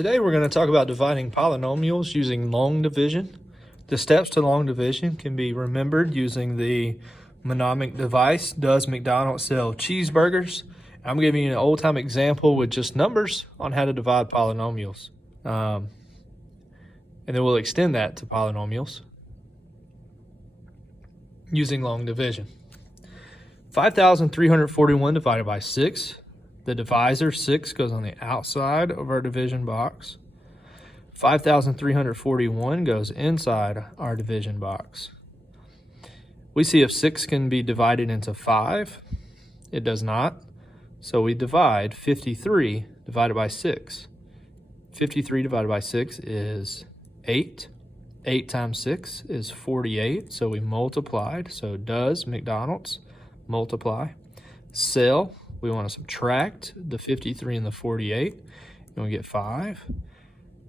Today we're going to talk about dividing polynomials using long division. The steps to long division can be remembered using the mnemonic device, does McDonald's sell cheeseburgers? I'm giving you an old-time example with just numbers on how to divide polynomials. And then we'll extend that to polynomials using long division. 5,341 divided by 6. The divisor, 6, goes on the outside of our division box. 5,341 goes inside our division box. We see if 6 can be divided into 5. It does not. So we divide 53 divided by 6. 53 divided by 6 is 8. 8 times 6 is 48. So we multiplied. So does McDonald's multiply? Sell. We want to subtract the 53 and the 48, and we get 5.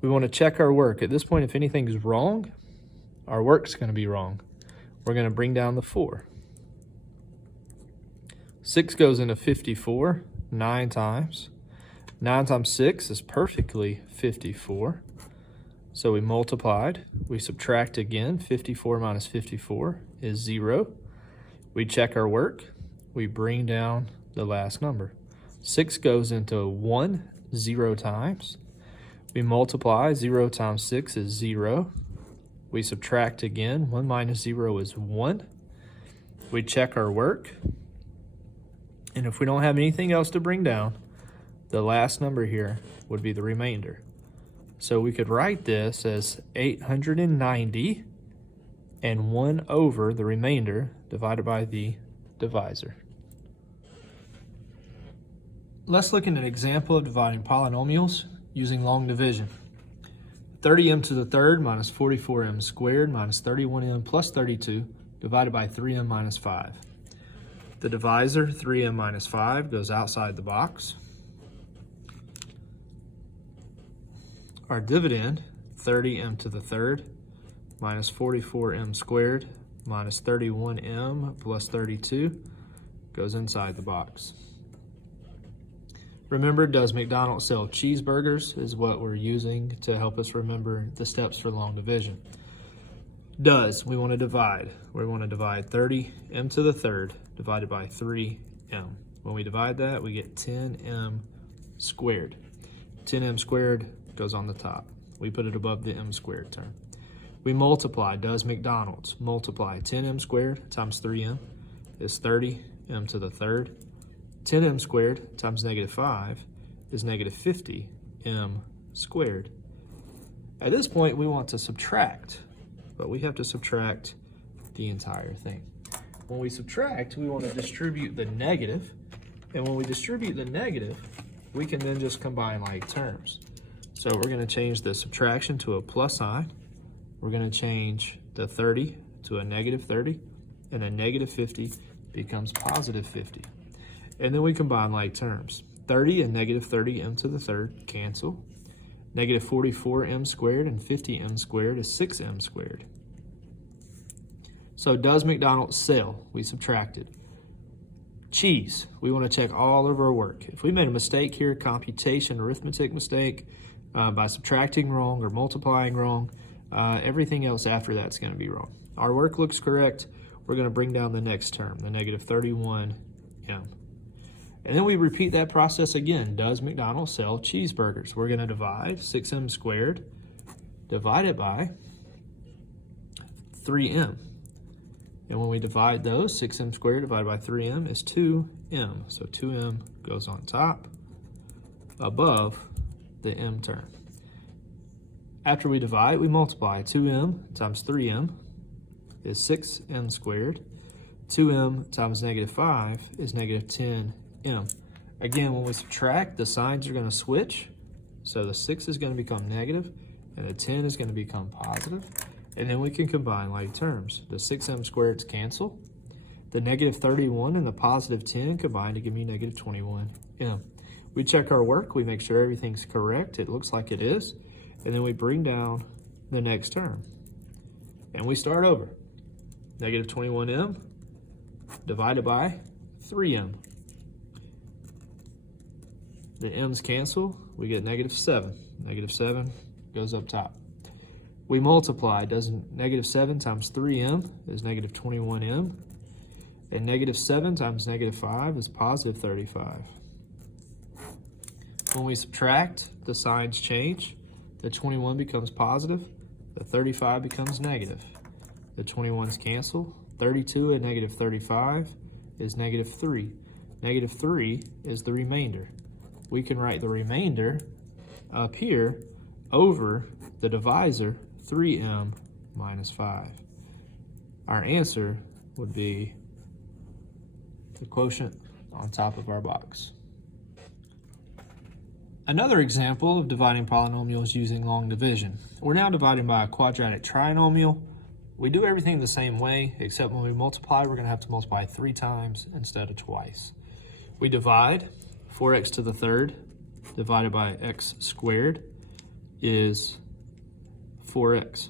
We want to check our work. At this point, if anything's wrong, our work's going to be wrong. We're going to bring down the 4. 6 goes into 54 9 times. 9 times 6 is perfectly 54. So we multiplied. We subtract again. 54 minus 54 is 0. We check our work. We bring down the last number. 6 goes into 1 0 times. We multiply. 0 times 6 is 0. We subtract again. 1 minus 0 is 1. We check our work. And if we don't have anything else to bring down, the last number here would be the remainder. So we could write this as 890 and 1 over the remainder divided by the divisor. Let's look at an example of dividing polynomials using long division. 30m to the third minus 44m squared minus 31m plus 32 divided by 3m minus 5. The divisor, 3m minus 5, goes outside the box. Our dividend, 30m to the third minus 44m squared minus 31m plus 32, goes inside the box. Remember, does McDonald's sell cheeseburgers is what we're using to help us remember the steps for long division. Does, we want to divide. We want to divide 30m to the third divided by 3m. When we divide that, we get 10m squared. 10m squared goes on the top. We put it above the m squared term. We multiply. Does McDonald's multiply 10m squared times 3m is 30m to the third. 10m squared times negative 5 is negative 50m squared. At this point, we want to subtract, but we have to subtract the entire thing. When we subtract, we want to distribute the negative, and when we distribute the negative, we can then just combine like terms. So we're going to change the subtraction to a plus sign. We're going to change the 30 to a negative 30, and a negative 50 becomes positive 50. And then we combine like terms. 30 and negative 30m to the third cancel. Negative 44m squared and 50m squared is 6m squared. So does McDonald's sell? We subtracted. Cheese. We want to check all of our work. If we made a mistake here, computation, arithmetic mistake, by subtracting wrong or multiplying wrong, everything else after that's going to be wrong. Our work looks correct. We're going to bring down the next term, the negative 31m. And then we repeat that process again. Does McDonald's sell cheeseburgers? We're going to divide 6m squared divided by 3m. And when we divide those, 6m squared divided by 3m is 2m. So 2m goes on top above the m term. After we divide, we multiply. 2m times 3m is 6m squared. 2m times negative 5 is negative 10m. Again, when we subtract, the signs are going to switch. So the 6 is going to become negative, and the 10 is going to become positive. And then we can combine like terms. The 6m squareds cancel. The negative 31 and the positive 10 combine to give me negative 21m. We check our work. We make sure everything's correct. It looks like it is. And then we bring down the next term. And we start over. Negative 21m divided by 3m. The m's cancel, we get -7. -7 goes up top. We multiply, doesn't -7 times 3m is -21m, and -7 times -5 is +35. When we subtract, the signs change. The 21 becomes positive, the 35 becomes negative. The 21's cancel. 32 and -35 is -3. -3 is the remainder. We can write the remainder up here over the divisor 3m minus 5. Our answer would be the quotient on top of our box. Another example of dividing polynomials using long division. We're now dividing by a quadratic trinomial. We do everything the same way, except when we multiply, we're going to have to multiply 3 times instead of twice. We divide. 4x to the third divided by x squared is 4x.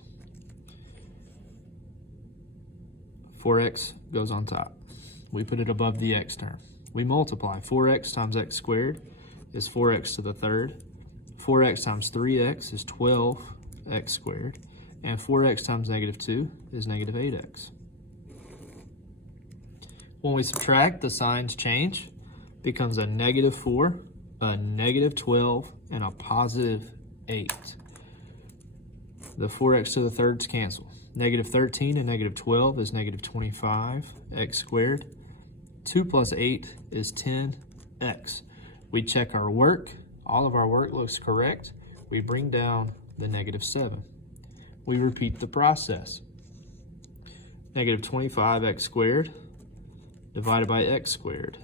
4x goes on top. We put it above the x term. We multiply. 4x times x squared is 4x to the third. 4x times 3x is 12x squared. And 4x times -2 is -8x. When we subtract, the signs change. Becomes a -4, a -12, and a +8. The 4x to the thirds cancel. -13 and -12 is -25x squared. 2 plus 8 is 10x. We check our work. All of our work looks correct. We bring down the -7. We repeat the process. -25x squared divided by x squared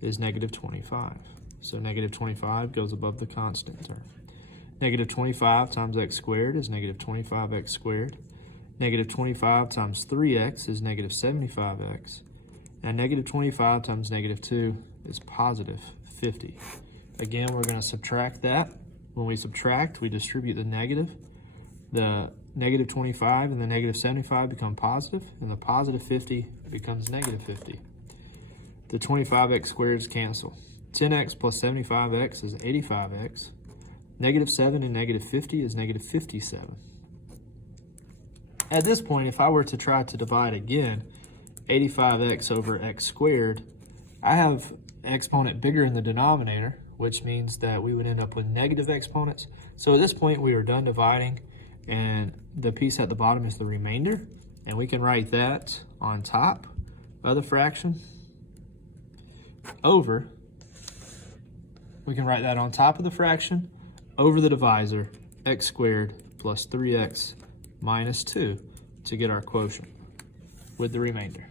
is -25. So -25 goes above the constant term. -25 times x squared is -25x squared. -25 times 3x is -75x. And -25 times -2 is +50. Again, we're going to subtract that. When we subtract, we distribute the negative. The -25 and the -75 become positive, and the +50 becomes -50. The 25x squareds cancel. 10x plus 75x is 85x. -7 and -50 is -57. At this point, if I were to try to divide again, 85x over x squared, I have exponent bigger in the denominator, which means that we would end up with negative exponents. So at this point, we are done dividing, and the piece at the bottom is the remainder, and we can write that on top of the fraction over, we can write that on top of the fraction over the divisor, x squared plus 3x minus 2 to get our quotient with the remainder.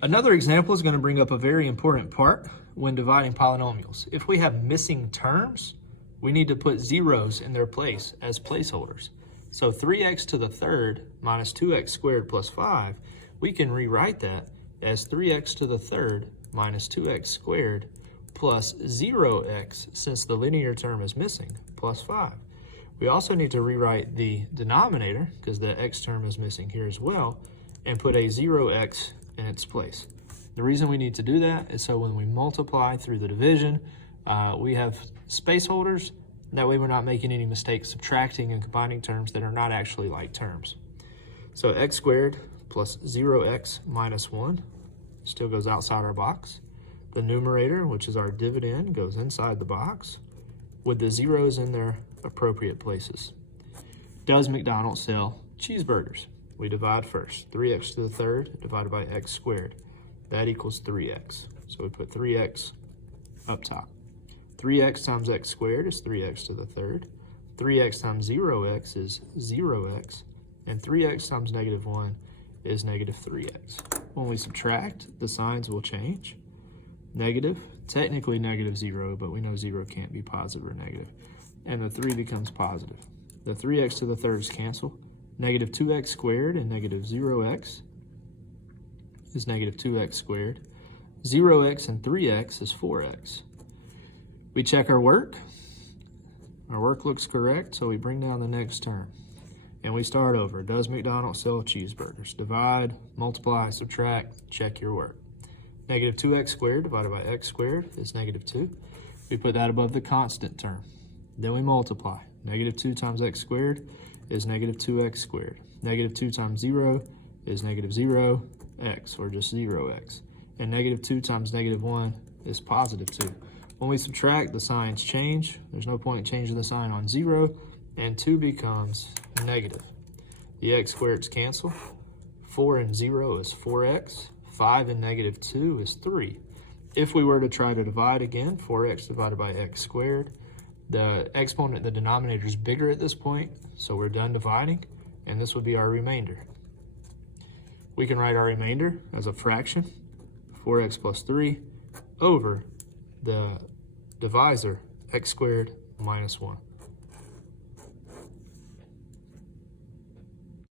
Another example is going to bring up a very important part when dividing polynomials. If we have missing terms, we need to put zeros in their place as placeholders. So 3x to the third minus 2x squared plus 5, we can rewrite that as 3x to the third minus 2x squared plus 0x, since the linear term is missing, plus 5. We also need to rewrite the denominator, because the x term is missing here as well, and put a 0x in its place. The reason we need to do that is so when we multiply through the division, we have space holders. That way we're not making any mistakes subtracting and combining terms that are not actually like terms. So x squared plus 0x minus 1 still goes outside our box. The numerator, which is our dividend, goes inside the box with the zeros in their appropriate places. Does McDonald's sell cheeseburgers? We divide first. 3x to the third divided by x squared. That equals 3x. So we put 3x up top. 3x times x squared is 3x to the third. 3x times 0x is 0x. And 3x times -1 is -3x. When we subtract, the signs will change. Negative, technically -0, but we know 0 can't be positive or negative. And the 3 becomes positive. The 3x to the thirds cancel. -2x squared and -0x is -2x squared. 0x and 3x is 4x. We check our work. Our work looks correct, so we bring down the next term. And we start over. Does McDonald's sell cheeseburgers? Divide, multiply, subtract, check your work. Negative 2x squared divided by x squared is negative 2. We put that above the constant term. Then we multiply. Negative 2 times x squared is negative 2x squared. Negative 2 times 0 is negative 0x, or just 0x. And negative 2 times negative 1 is positive 2. When we subtract, the signs change. There's no point in changing the sign on 0, and 2 becomes negative. The x squareds cancel. 4 and 0 is 4x. 5 and negative 2 is 3. If we were to try to divide again, 4x divided by x squared, the exponent, the denominator, is bigger at this point, so we're done dividing, and this would be our remainder. We can write our remainder as a fraction, 4x plus 3, over the divisor, x squared minus 1.